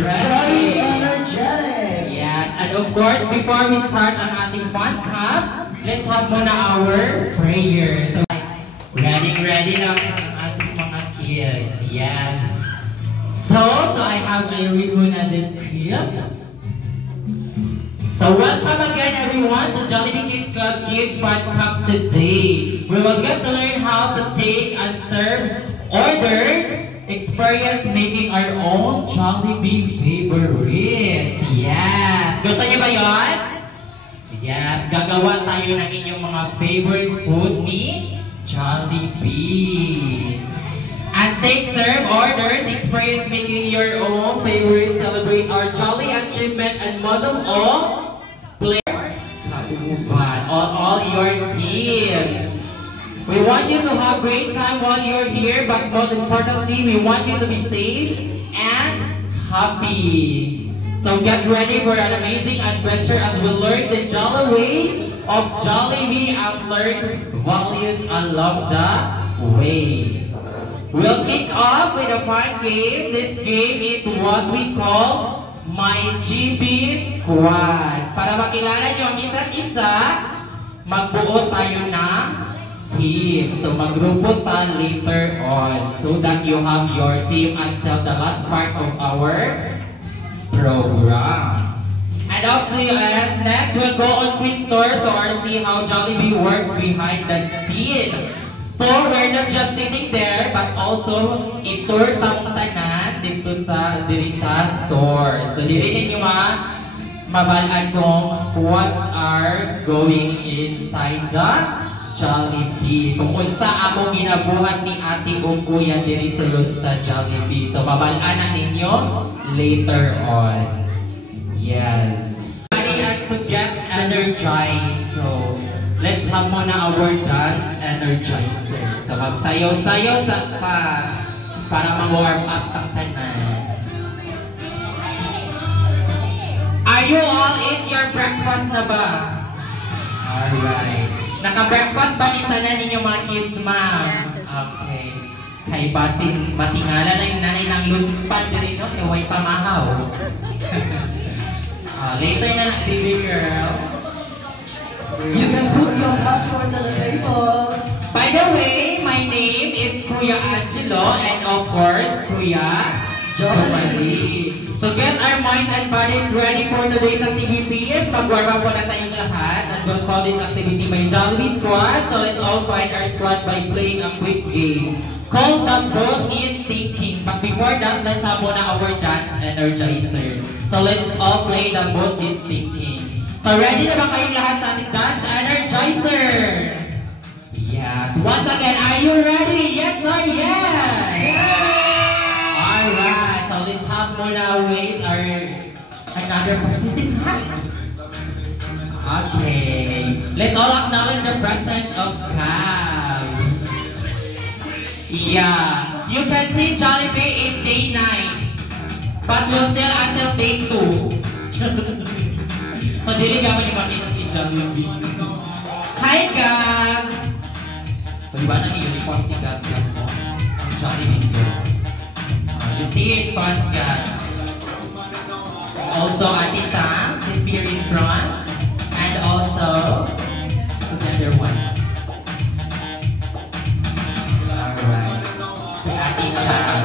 Very energetic. Yes, and of course, before we start ang ating fun cup, let's have muna our prayer. So, ready na ang ating mga kids. Yes. So I have a read muna this script. So welcome again everyone to Jollibee Kids Club Kids Fun Cup today. We will get to learn how to take and serve orders, experience making our own Jollibee favorites. Yes! Gusto niyo ba yun? Yes! Gagawa tayo ng inyong mga favorite food ni Jollibee. And take serve orders, experience making your own favorites, celebrate our Jolly achievement and model of all your kids. We want you to have great time while you're here, but most importantly, we want you to be safe and happy. So get ready for an amazing adventure as we learn the jolly ways of Jollibee and learn values along the way. We'll kick off with a fun game. This game is what we call My GB Squad. Para makilala nyo ang isa't isa, magbuo tayo ng team. So magrupo tayo later on so that you have your team until the last part of our program. And next we'll go on quick tour to see how Jollibee works behind the scene. So we're not just sitting there, but also i-tour sa tanan dito sa store. So diri ninyo mabalaan kung what are going inside the Jollibee. Kung unsa among ginabuhat ni ate o kuya diri sa Jollibee. So mabalaan ninyo later on. Yes. Ready us to get energized. So let's have muna our dance energizer. So magsayaw-sayaw para ma-warm up ang tanan. Are you all in your breakfast na ba? Alright. Naka-breakfast ba ni tanan ninyo mga kids, ma'am? Okay. Kay batingala na yung nanay ng lumpad rin, no? Kaway pamahaw. Later na, baby girl. You can put your passport on the table. By the way, my name is Kuya Angelo and of course, Kuya Jollibee. So get our minds and bodies ready for today's activities. Mag-warm up na tayong lahat and we'll call this activity by Jollibee Squad. So let's all find our squad by playing a quick game called The Boat is Sinking. But before that, let's have muna our dance energizer. So let's all play The Boat is Sinking. So ready na ba kayong lahat sa ating dance energizer? Yes. Once again, are you ready? Yes or yes? Yes! Alright. So let's have muna wait another participant. Okay. Let's all acknowledge the presence of Cab. Yeah. You can see Jollibee in day 9. But we'll still until day 2. So, dili ka pa niyo makita si Jollibee. Hi, Gab! So, diba nang uniform si Gab mo? Ang Jollibee ko. You see it, fun, Gab. Also, Ate Sam is here in front. And also, another one. Alright. Si Ate Sam.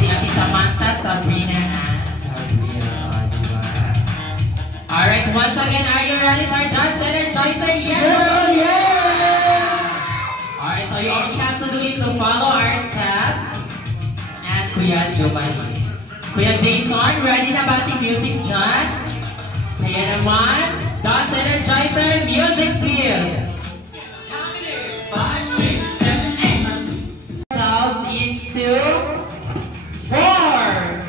Si Ate Samantha, Sabrina, and alright, once again, are you ready for dance energizer? Yes or yes? Alright, so you all you have to do is to follow our steps. And Kuya Giovanni. Kuya Jason, ready na ba si music dyan? Kaya naman, dance energizer, music please. 5, 6, 7, 8. Yourselves into 4.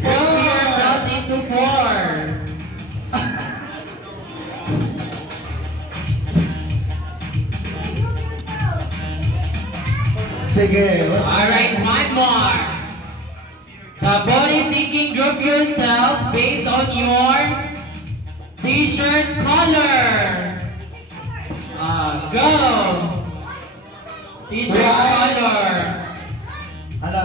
Put yourselves into 4. Sige. Alright, one more. The body thinking group yourself based on your t-shirt color. Go. T-shirt color. Hala.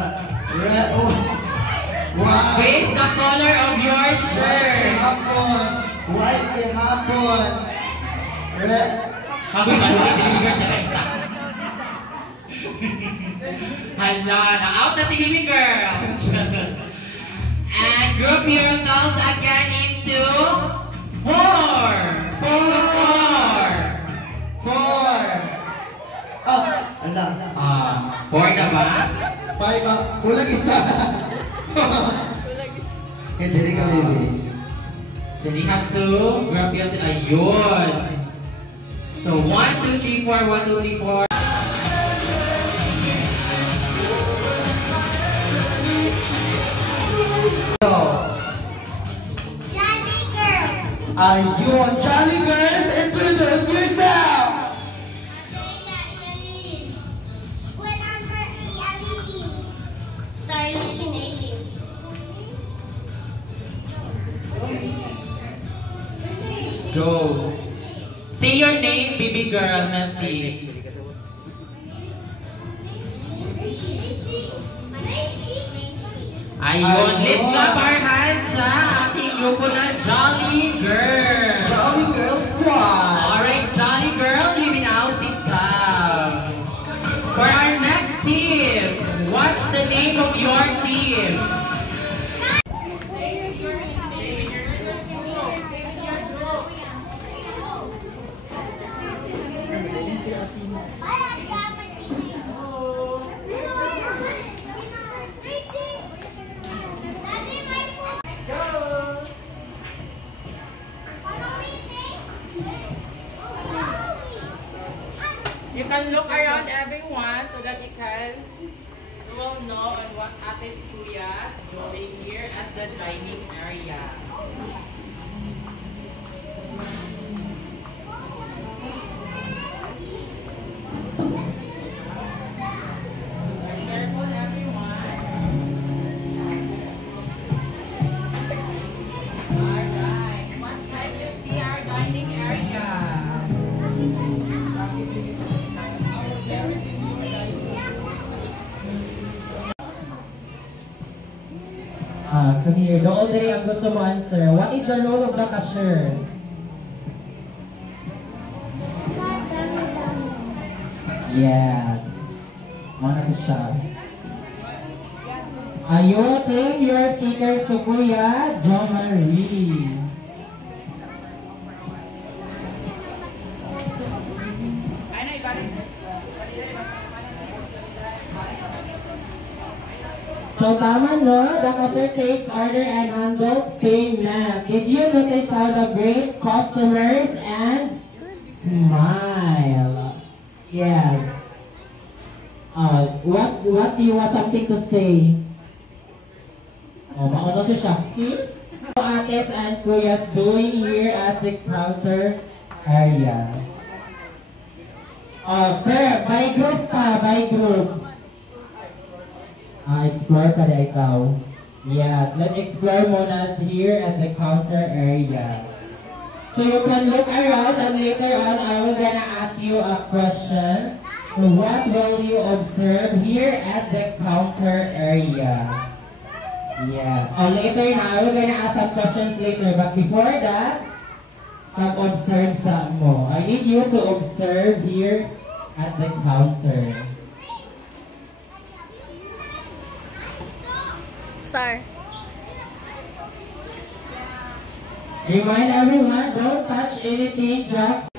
Wow! Paint the color of your shirt. Hapon! White and hapon! Red! Sabi ba, deliver sa renta. Hala, na-out na si baby girl. And group yourselves again into 4. 4! Oh! Ala! 4 na ba? 5 kulang isa! Kaya diri ka, baby. So we have to group yourselves. Ayun. So 1, 2, 3, 4, 1, 2, 3, 4. Jolly girl. Ayun! Jolly girls, introduce yourself! When I'm Eileen. Stylish and Eileen. Go. Say your name, baby girl, Nancy. Ayun, let's clap our hands sa ating grupo na Jolly Girl. Jolly Girl Squad! Alright, Jolly Girl, you may now sit down. For our next team, what's the name of your team? You can look around everyone so that you will know on what Ate Kuya is doing here at the dining area. Careful everyone. Alright, what time you see our dining area? Come here. The older ang gusto mo answer. What is the role of the cashier? Yes. Ano ko siya? Ayun, your stickers to Kuya Jo Marie. So tama no, the cashier takes order and handles payment. Did you notice how the great customers and smile? Yes. What do you want something to say? Oh, mauna siya. Ates and Kuyas doing here at the counter area. Oh, sir, by group ka, by group. Explore ka na ikaw. Yes, let's explore muna here at the counter area. So you can look around and later on I will gonna ask you a question. What will you observe here at the counter area? Yes. Later na, I will gonna ask some questions later. But before that, pag-observe sa mo. I need you to observe here at the counter. Star. Remind everyone, don't touch anything, just...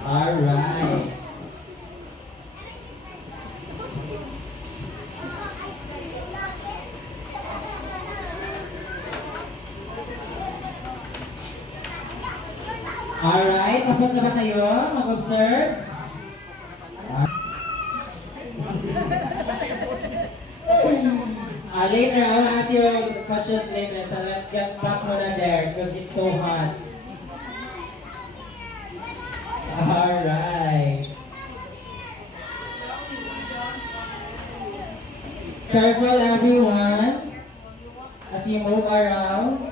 Alright. Alright, tapos na ba kayo mag-observe? Later, I will ask you a question later, so let's get back muna there because it's so hot. Alright. Careful everyone as you move around.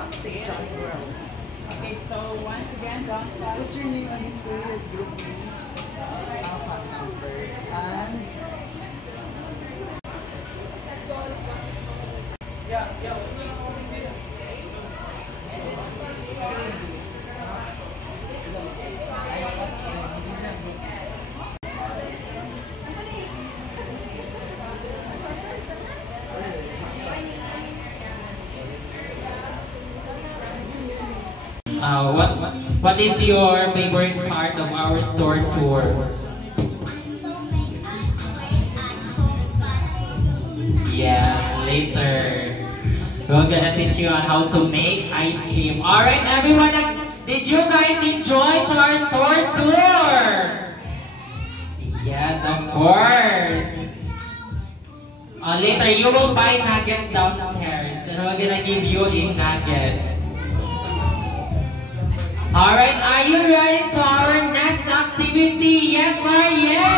plastic Jolly Girls. Okay, so once again, don't fall. What's your name again for your group name? Alpha numbers. And what is your favorite part of our store tour? Yeah, later. We're gonna teach you on how to make ice cream. Alright, everyone, did you guys enjoy our store tour? Yes, of course. Later, you will buy nuggets downstairs. And we're gonna give you a nugget. Alright, are you ready to our next activity? Yes or yes?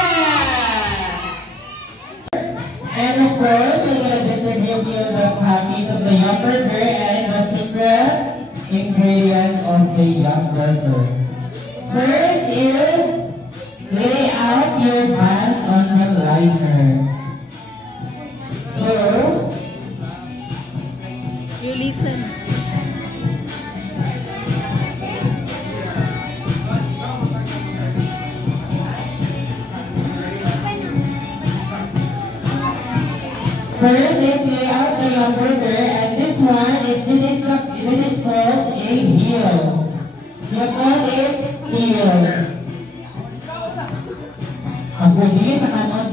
And of course, we're going to distribute you the copies of the Yum Burger and the secret ingredients of the Yum Burger. First is lay out your buns on the liner. So, You listen. first is lay out the Yum Burger, and this is called a heel. You call it heel. Ang pwede sa kanon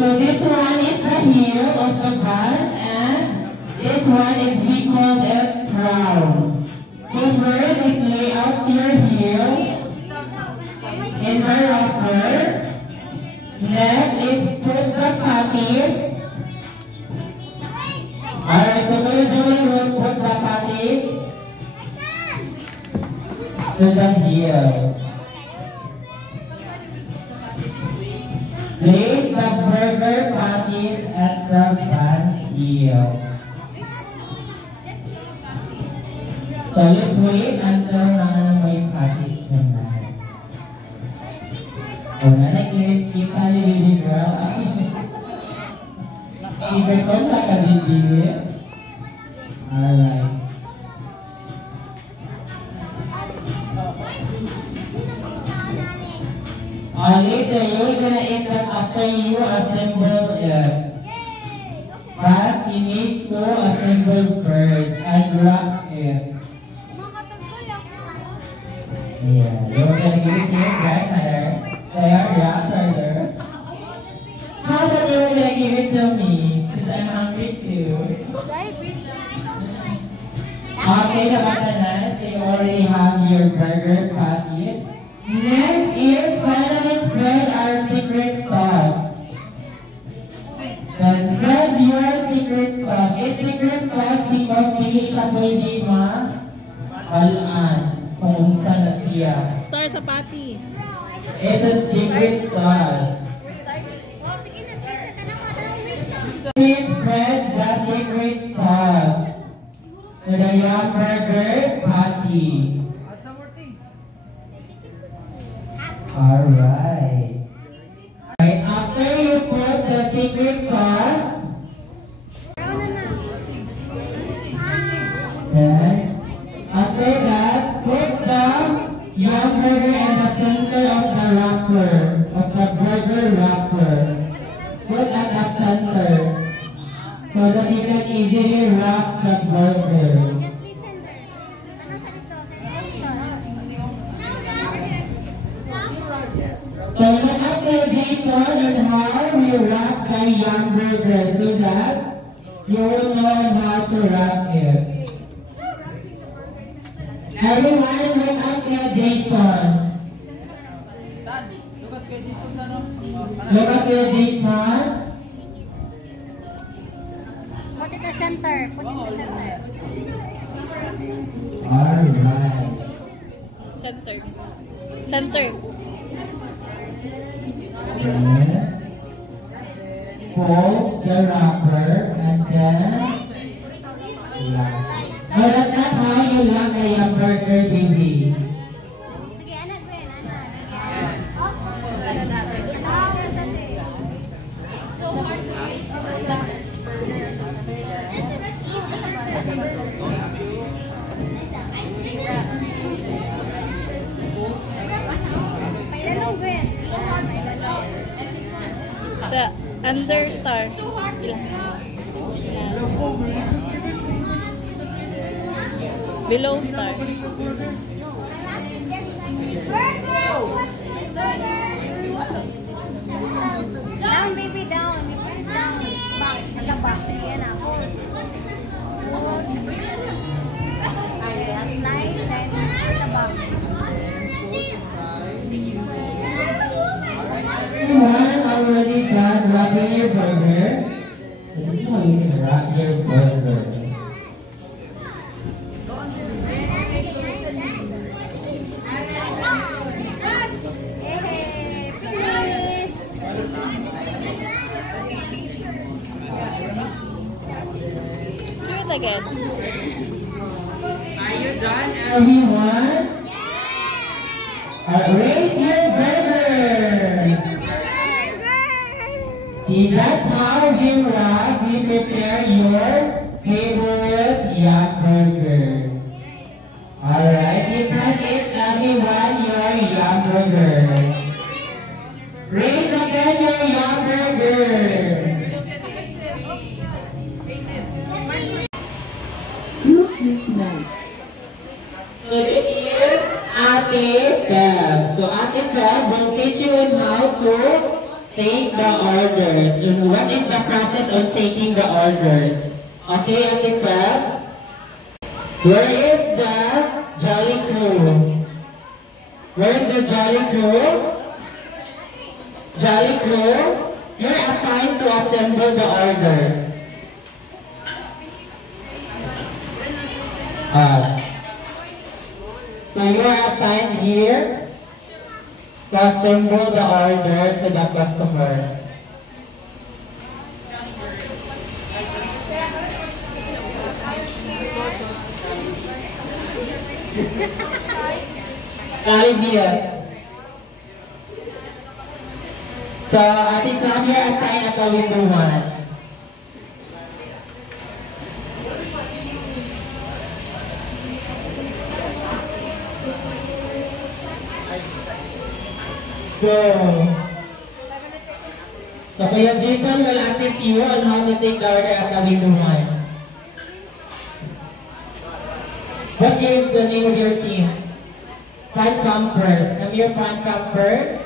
So this one is the heel of the buns, and this one is we call it crown. So first is lay out your heel in the wrapper. Next is put the patties. Alright, so Kuya Joey will put the patties to the heel. Place the burger patties at the bun's heel. So let's wait until may patties tonight. Oh, kita ni Lily girl. Ibeton na ka, Lily. Alright. Later, you're gonna eat that after you assemble it. But you need to assemble first and wrap it. Yeah, you're gonna give it to your grandmother. There, grandmother. How about you were gonna give it to me? Because I'm hungry too. Okay, the bananas, you already have your burger patties. Next is finally spread our secret sauce. Then spread your secret sauce. It's secret sauce because hindi siya pwede ma-balaan kung saan na siya. Star sa patty. It's a secret sauce. Please spread the secret sauce to the Yum Burger patty. Alright. After you put the secret sauce, then after that, put the Yum Burger in the center of the wrapper, of the burger wrapper. Put at the center so that you can easily wrap the burger. So look at the Jason and how we wrap the Yum Burger so that you will know how to wrap it. Everyone look at the Jason. Look at the Jason. Put it in the center. Put it in the center. Alright. Center. Center. Fold the wrapper and then No, that's not how you like a hamburger, baby. Sige, anak, Gwen, anak. So hard to wait. Pailalong, Gwen. Sa understar. Ilan? Below star. Down, baby, down. You put it down. Back. At the back. Sige, anak. Yes, nine. Then, at the back. Everyone already done wrapping your burger? This is how you can wrap your burger. Yay! Finish! Do it again. Are you done? Everyone? Raise your burger! See, that's how you wrap, you prepare your favorite yak burger. Alright, you can eat everyone your yak burger. Raise again your yak burger. So this is Ate Feb. So Ate Feb will teach you on how to take the orders. And what is the process of taking the orders? Okay, Ate Feb? Where is the Jolly Crew? Where is the Jolly Crew? Jolly Crew, you're assigned to assemble the order. So you are assigned here to assemble the order to the customers. Ideas. So Ate Sam, you're assigned at the window 1. Go. So Kuya Jason will assist you on how to take the order at the window 1. What's the name of your team? Fan Campers. Come here, Fan Campers.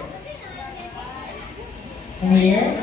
Come here.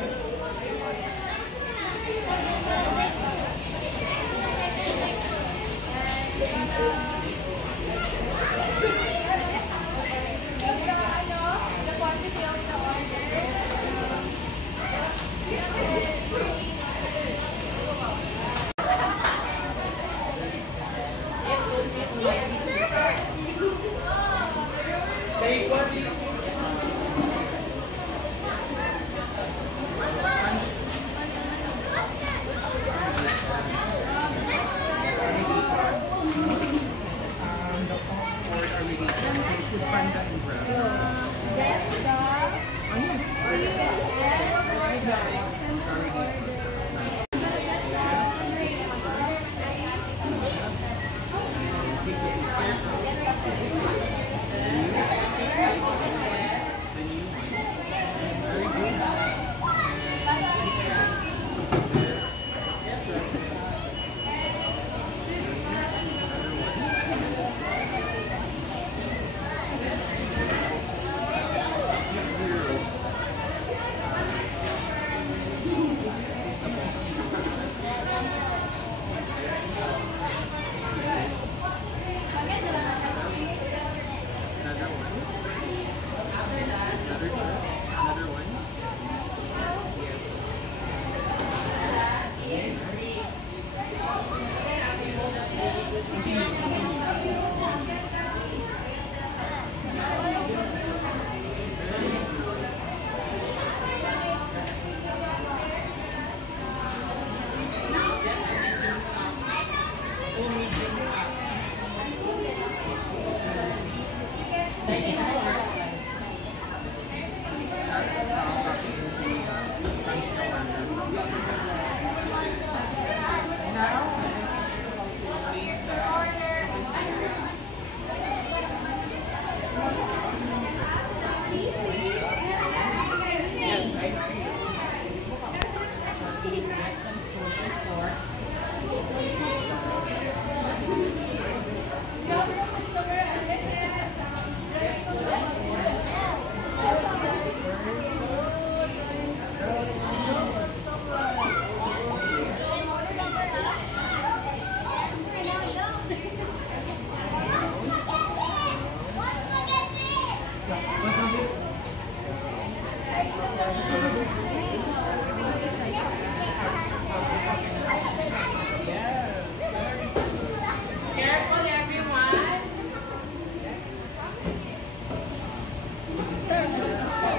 Careful, everyone.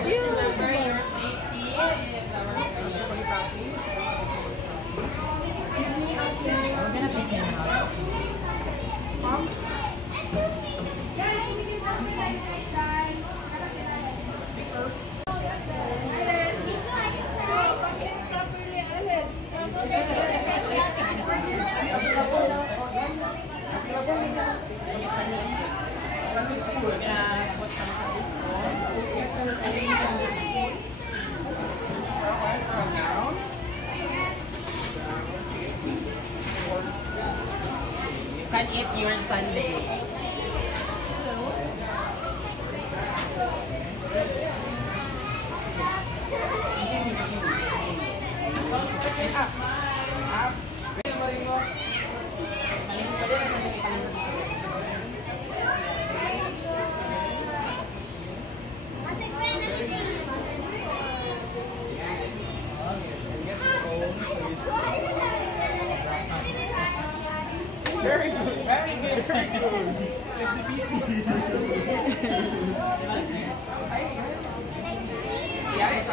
Remember your safety is our priority. We're gonna take it out. You can eat your sundae. Very good. Very good. Very good. It's a BC. Yeah, it's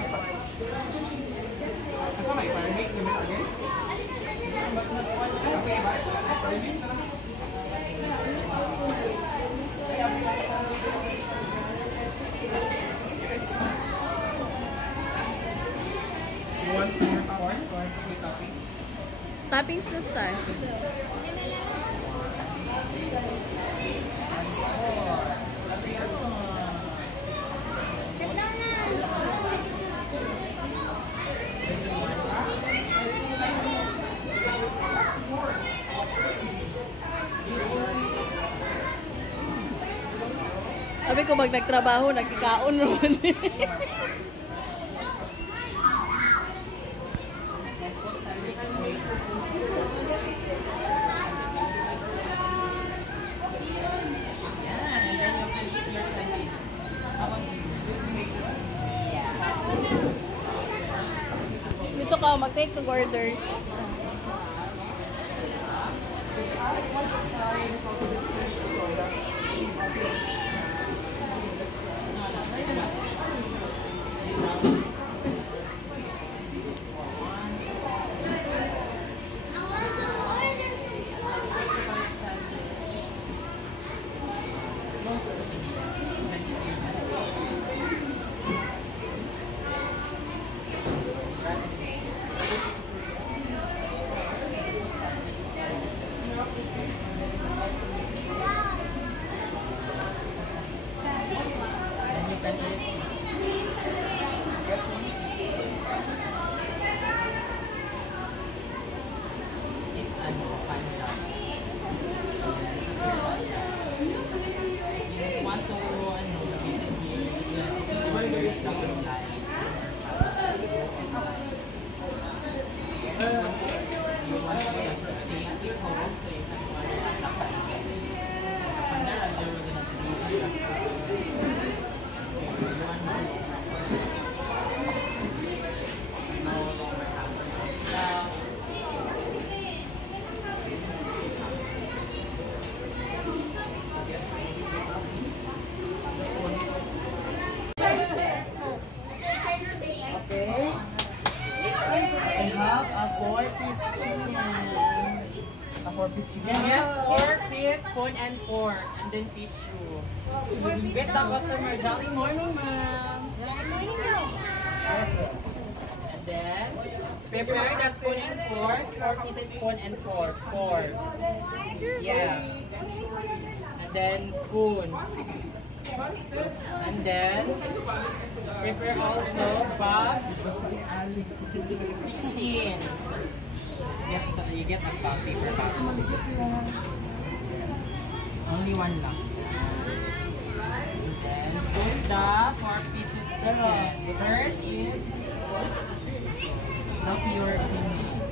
Asa may paramik naman again? Okay, paramik na lang. You want more corn or toppings? Toppings no star. Sit down na. Sabi ko mag nagtrabaho, nagkikaon naman. Dito ka, mag-take ng orders. I have a 4-piece chicken. A 4-piece chicken. Get 4-piece, spoon and fork, and then tissue. Get the customer. Jolly morning, ma'am. Yes, sir. And then, prepare the spoon and fork. 4 pieces spoon and fork. 4. Yeah. And then, spoon. And then, prepare also bag 16. You get a paper bag. Only one lang. And then, put the 4 pieces chicken. First is not your opinion.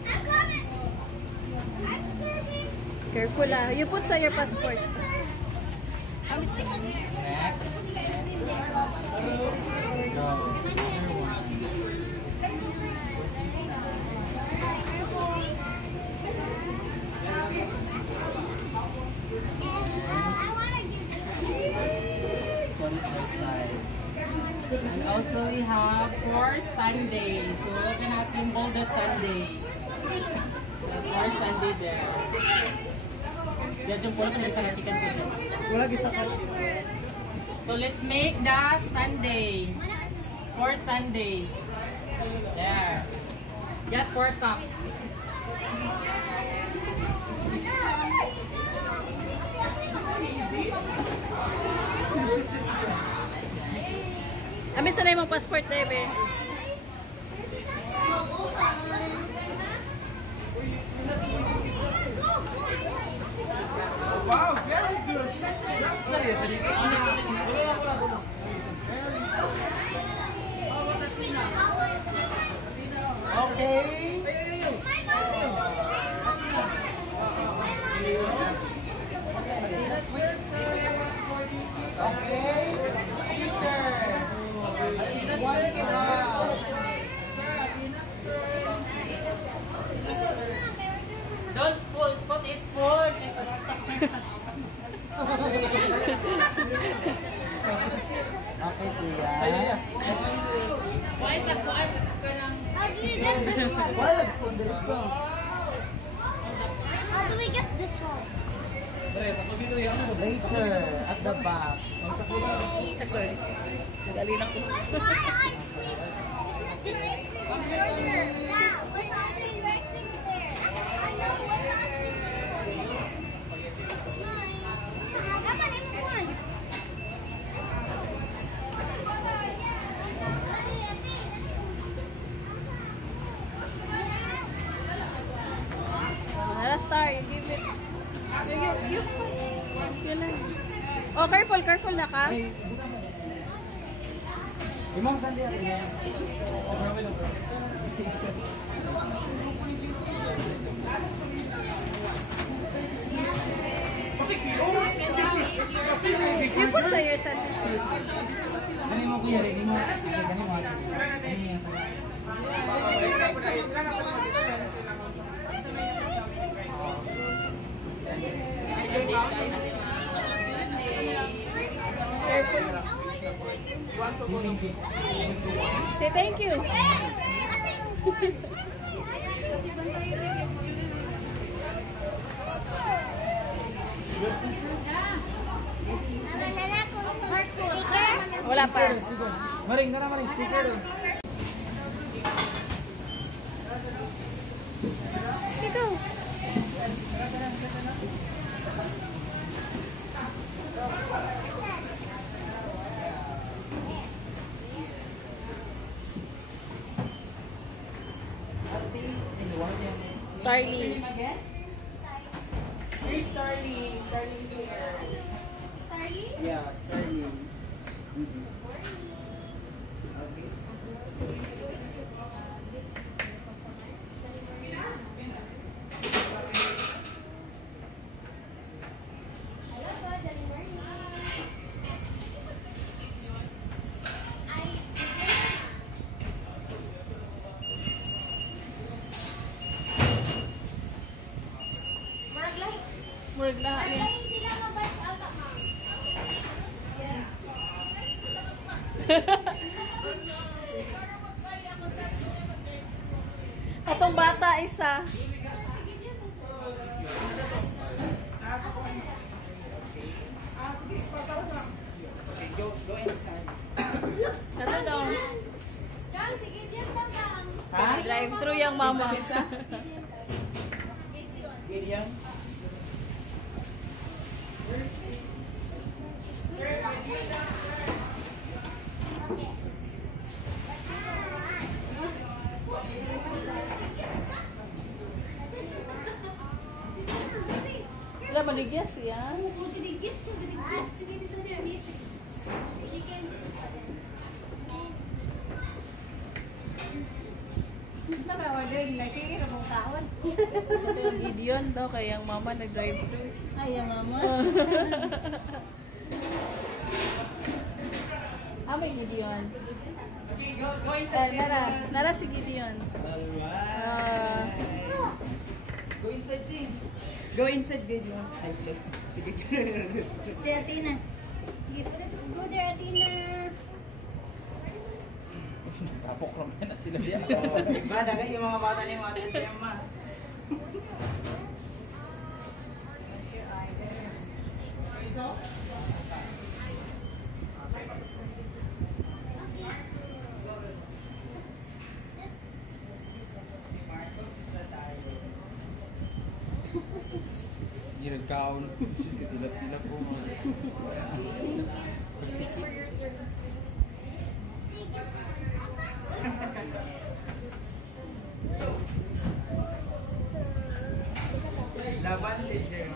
Careful ah. You put sa your passport. Next. Go. Another one. guys. And also we have for Sunday. So we're gonna assemble the Sunday. So for Sunday there. Diyan yung pula ka na chicken food. Wala gisa ka. So let's make the Sunday. For Sunday. There. Get 4 cups. Ami sanay mong passport, Debe. Wow, very good. Okay. Okay. Speaker. One round. Don't put it full. Okay, kuya. Why the full? Wala spoon diretso. How do we get this one? Later, at the back. Sorry. Nagali na ko. Star, you give it. You. Yun lang. Oh, careful na ka. Imam Sandy ako. You put sa your son. Gani mo kuya, gani mo. Gani mo. Say thank you. Wala pa. Maring na maring sticker. Ikaw. Starly. Here's Starly. Starly here. Yeah, Sterling. Okay. Murag lahat niya. Atong bata isa. Go inside. Ano daw? Ha? Drive thru yung mama. Gideon? Wala maligyas yan. Ito yung Gideon daw, kaya yung mama nag-drive thru. Ay, yung mama. May Gideon. Okay, go inside. Nara si Gideon. Alright. Go inside, Ting. Go inside, Gideon. Ay, check. Sige. Si Athena. Go there, Athena. Tapok lang na sila diyan. Iba na yung mga bata ni mga tema. Ginagkaon. Tilap-tilap po. Laban legend.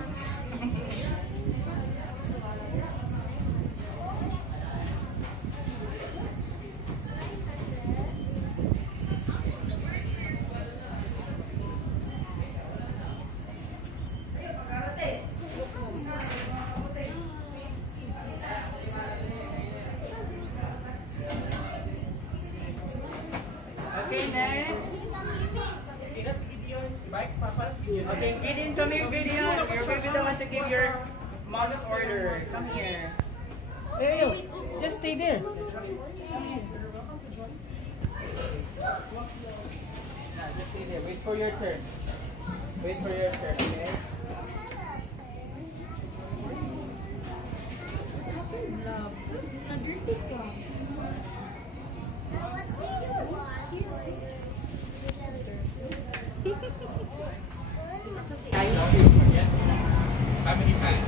Okay, next. Okay, Gideon, come here, Gideon. You're maybe the one to give your mom's order. Come here. Hey, just stay there. Just stay there. Wait for your turn. Wait for your turn, okay? Family time.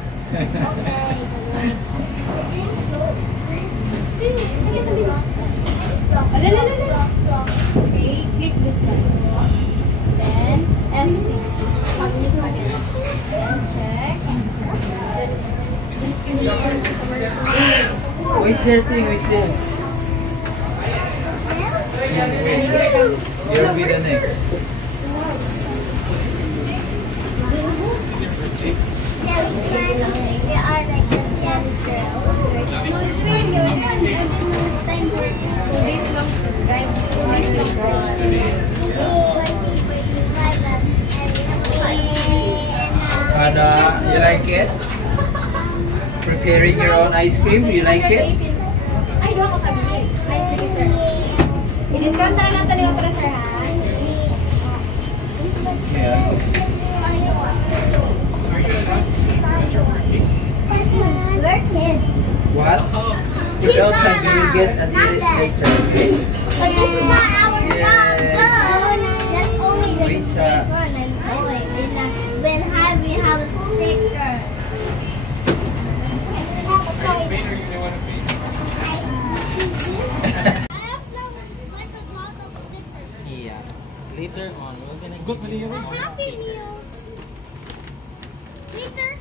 Okay, click this one. Then S6. Family spaghetti. Then check. Wait there, thing. Wait there. You'll be the next. They are like a jelly girl. No, it's very good. It's time for 2 days long, right? 2 days long. And you like it? Preparing your own ice cream, you like it? Ay, doon ako kami. Ay, sige sir. I-discount na natin yung otro sir, ha? Yeah. We're kids. What? It's outside, you will get a little later, okay? But this is not our job. Yeah. That's only the big Pizza. one and toy. When we have a sticker. Yeah. Later on, we're gonna A Happy Meal. Later.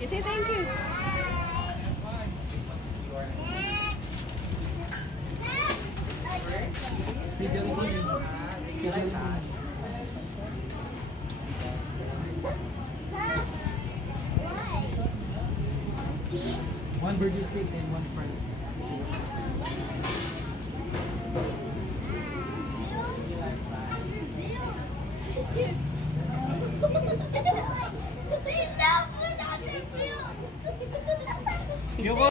You say thank you. One burger steak and one fries. You go.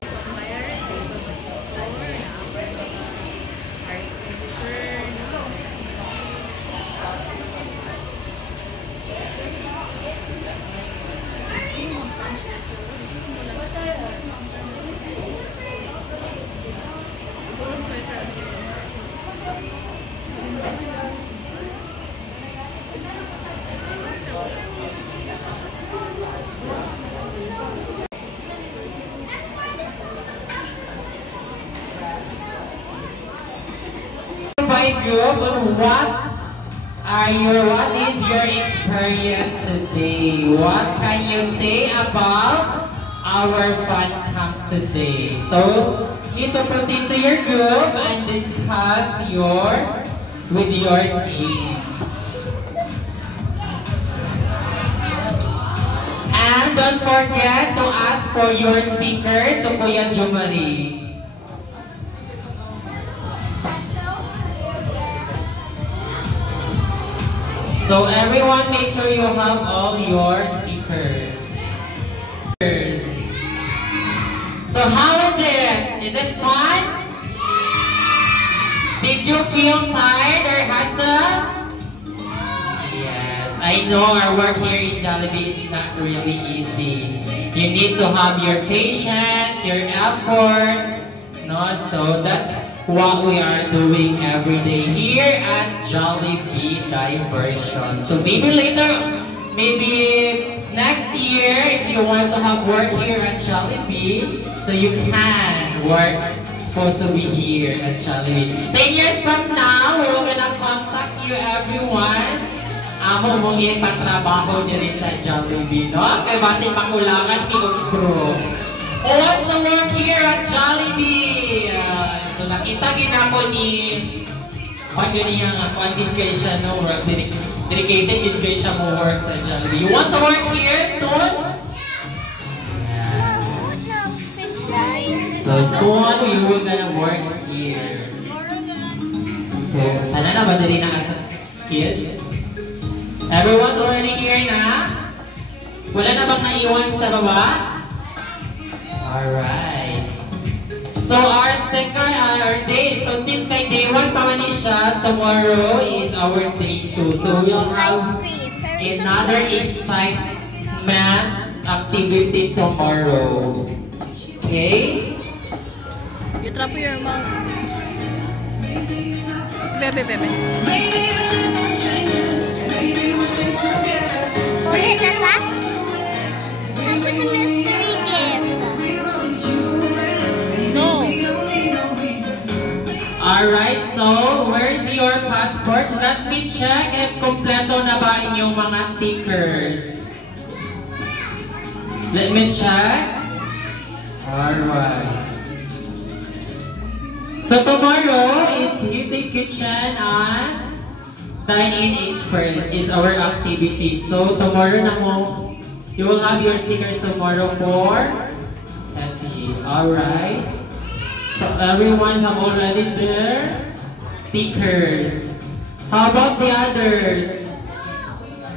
Group, what is your experience today? What can you say about our fun camp today? So, need to proceed to your group and discuss with your team. And don't forget to ask for your speaker to Kuya Jumari. So everyone, make sure you have all your stickers. So how is it? Is it fun? Did you feel tired or hustle? Yes, I know our work here in Jollibee is not really easy. You need to have your patience, your effort. No, so that's what we are doing every day here at Jollibee Diversion. So maybe later, maybe next year, if you want to have work here at Jollibee, so you can work to be here at Jollibee. 10 years from now, we're gonna contact you everyone. Amo mong ipatrabaho niyo rin sa Jollibee, no? Kaya bati makulangan kinukro. Who wants to work here at Jollibee? So nakita ginako ni pag yun yung qualification no work, dedicated yun kayo siya mo work sa Jollibee. You want to work here soon? So soon we will gonna work here. So sana na ba dali na kids? Everyone's already here na? Wala na bang naiwan sa baba? Alright. So our second, our day, so since kay day 1 pa man siya, tomorrow is our day 2. So we'll have another excitement activity tomorrow. Okay? You trap your mouth. Bebe. Ulit na ta? Sabi the mystery gift. No. Alright, so where's your passport? Let me check if kompleto na ba inyong mga stickers. Let me check. Alright. So tomorrow is Hilti Kitchen and Dine-In Expert is our activity. So tomorrow na mo, you will have your stickers tomorrow for Etsy. Alright. So everyone have already their stickers. How about the others?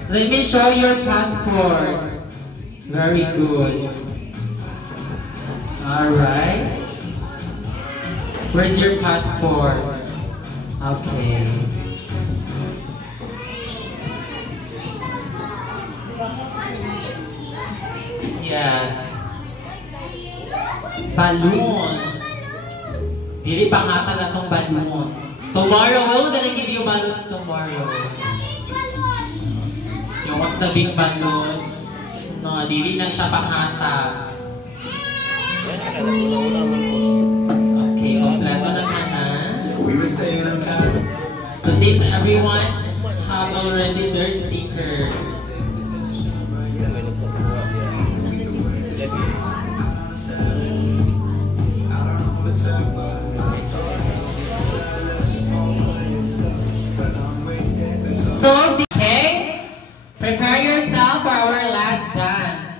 Let me show your passport. Very good. Alright. Where's your passport? Okay. Yes. Balloon. Dili pangatag atong balloon. Tomorrow, we're gonna give you balloons tomorrow. You want the big balloon? No, dili na siya pangatag. Okay, kompleto na ha. So since everyone have already their stickers. So, okay, prepare yourself for our last dance.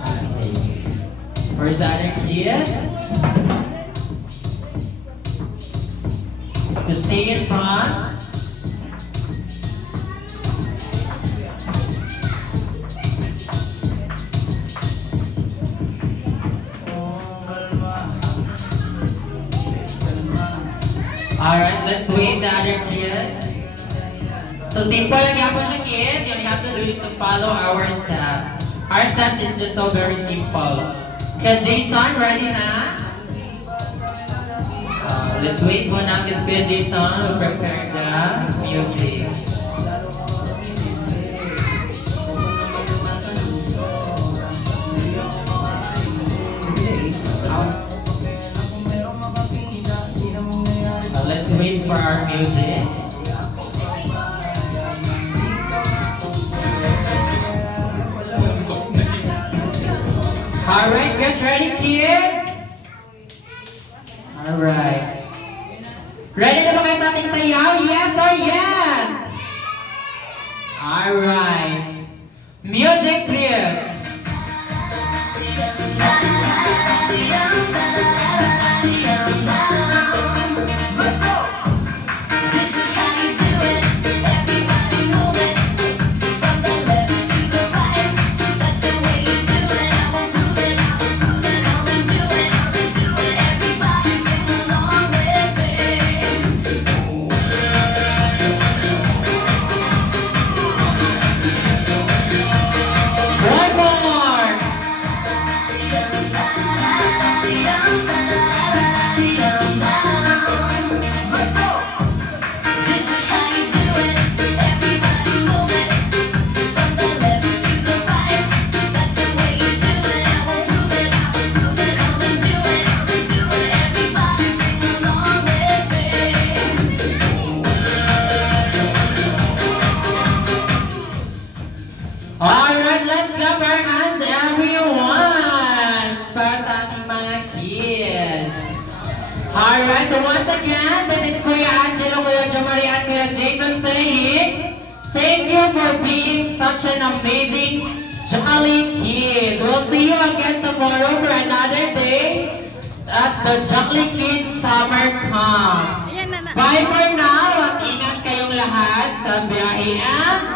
Okay. Where's the other kids? Just stay in front. Alright, let's wait the other kids. So simple lang yan po siya kids. You have to do is to follow our steps. Our steps is just so very simple. Okay, Jason, ready na? Let's wait for now. Let's get Jason to prepare the music. Let's wait for our music. Alright, get ready kids. Alright. Ready na ba kayo sa ating sayaw? Yes or yes? Alright. Music please. Let's go! Alright, so once again, this is Kuya Angelo, Kuya Jamari, and Kuya Jason saying, thank you for being such an amazing Jolly Kids. We'll see you again tomorrow for another day at the Jolly Kids Summer Camp. Bye for now at ingat kayong lahat sa biyahe.